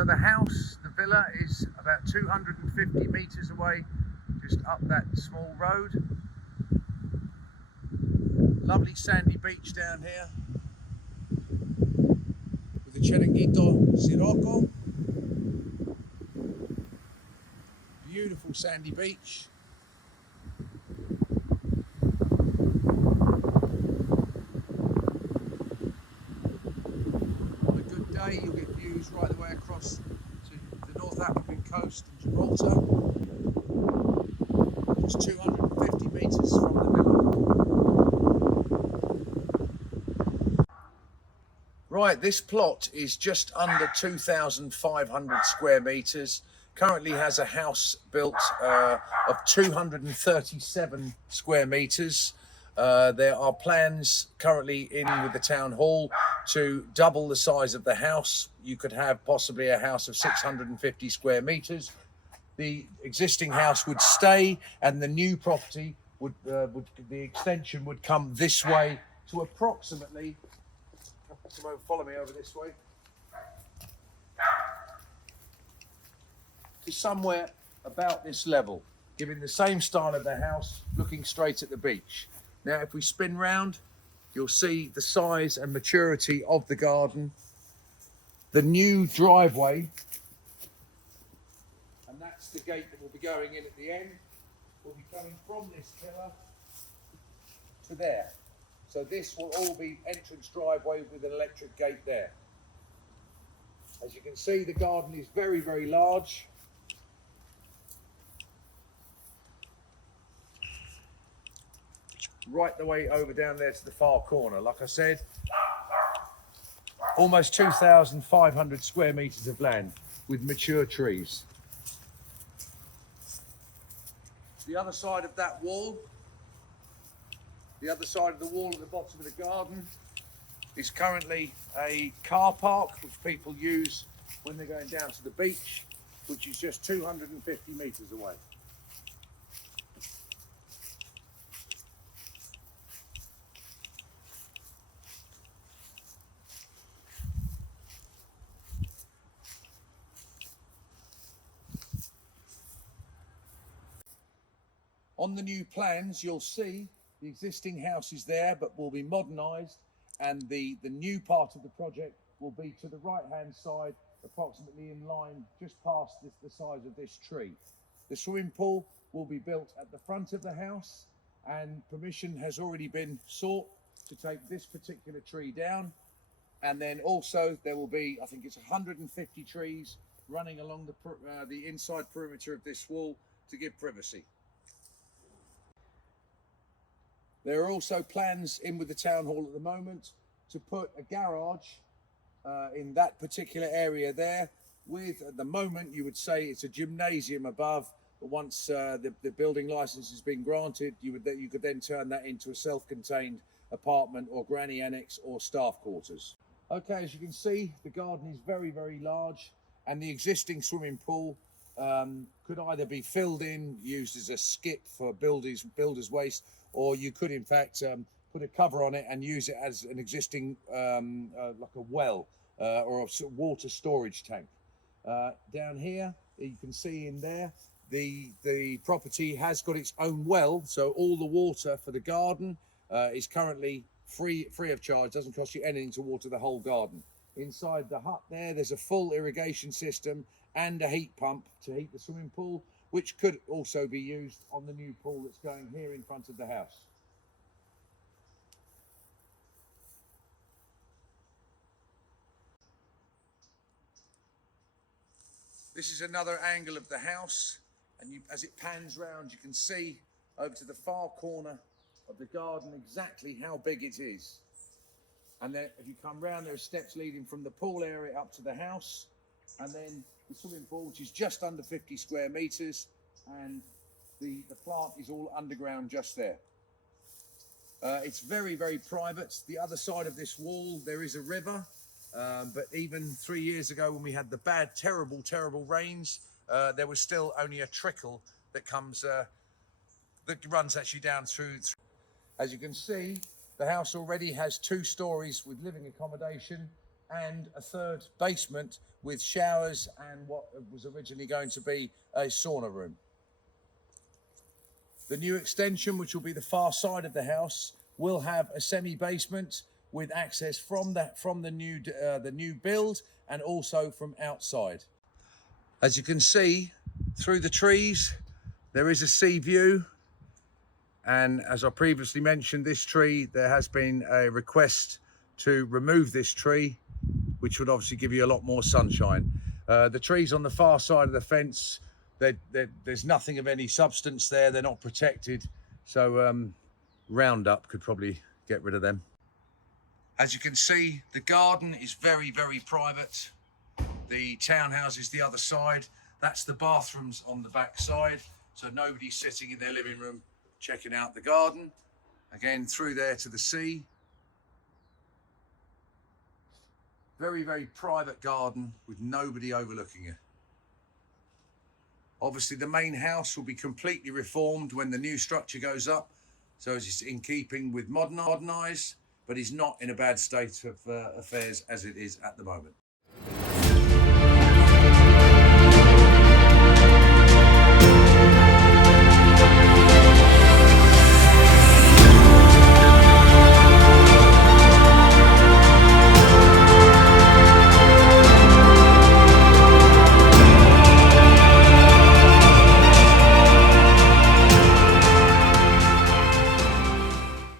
So the house, the villa, is about 250 metres away, just up that small road. Lovely sandy beach down here with the Chringuitos Sirocco. Beautiful sandy beach. On a good day, you'll get views right the way across to the North African coast and Gibraltar. Just 250 metres from the villa. Right, this plot is just under 2,500 square metres. Currently has a house built of 237 square metres. There are plans currently in with the town hall to double the size of the house. You could have possibly a house of 650 square metres. The existing house would stay, and the new property would the extension would come this way to approximately. Come over, follow me over this way. To somewhere about this level, giving the same style of the house, looking straight at the beach. Now, if we spin round, you'll see the size and maturity of the garden, the new driveway, and that's the gate that will be going in at the end, will be coming from this pillar to there. So this will all be entrance driveway with an electric gate there. As you can see, the garden is very, very large. Right the way over down there to the far corner. Like I said, almost 2,500 square metres of land with mature trees. The other side of that wall, the other side of the wall at the bottom of the garden is currently a car park which people use when they're going down to the beach, which is just 250 metres away. On the new plans, you'll see the existing house is there, but will be modernised, and the new part of the project will be to the right-hand side, approximately in line just past the size of this tree. The swimming pool will be built at the front of the house, and permission has already been sought to take this particular tree down. And then also there will be, I think it's 150 trees running along the inside perimeter of this wall to give privacy. There are also plans in with the town hall at the moment to put a garage in that particular area there with, at the moment, you would say it's a gymnasium above, but once the building license has been granted, you could then turn that into a self-contained apartment or granny annex or staff quarters. Okay, as you can see, the garden is very, very large, and the existing swimming pool could either be filled in, used as a skip for builders' waste, or you could in fact put a cover on it and use it as an existing like a well or a water storage tank. Down here you can see in there the property has got its own well, so all the water for the garden is currently free of charge. Doesn't cost you anything to water the whole garden. Inside the hut there's a full irrigation system and a heat pump to heat the swimming pool, which could also be used on the new pool that's going here in front of the house. This is another angle of the house, and as it pans round, you can see over to the far corner of the garden exactly how big it is. And then if you come round, there are steps leading from the pool area up to the house, and then the swimming pool, which is just under 50 square metres, and the plant is all underground just there. It's very, very private. The other side of this wall, there is a river, but even 3 years ago when we had the bad, terrible rains, there was still only a trickle that comes, that runs actually down through. As you can see, the house already has 2 stories with living accommodation, and a third basement with showers and what was originally going to be a sauna room. The new extension, which will be the far side of the house, will have a semi-basement with access from the new build and also from outside. As you can see through the trees, there is a sea view. And as I previously mentioned, this tree, there has been a request to remove this tree, which would obviously give you a lot more sunshine. The trees on the far side of the fence, there's nothing of any substance there. They're not protected. So Roundup could probably get rid of them. As you can see, the garden is very, very private. The townhouse is the other side. That's the bathrooms on the back side. So nobody's sitting in their living room checking out the garden. Again, through there to the sea. Very, very private garden with nobody overlooking you. Obviously, the main house will be completely reformed when the new structure goes up. So it's in keeping with modernised, but is not in a bad state of affairs as it is at the moment.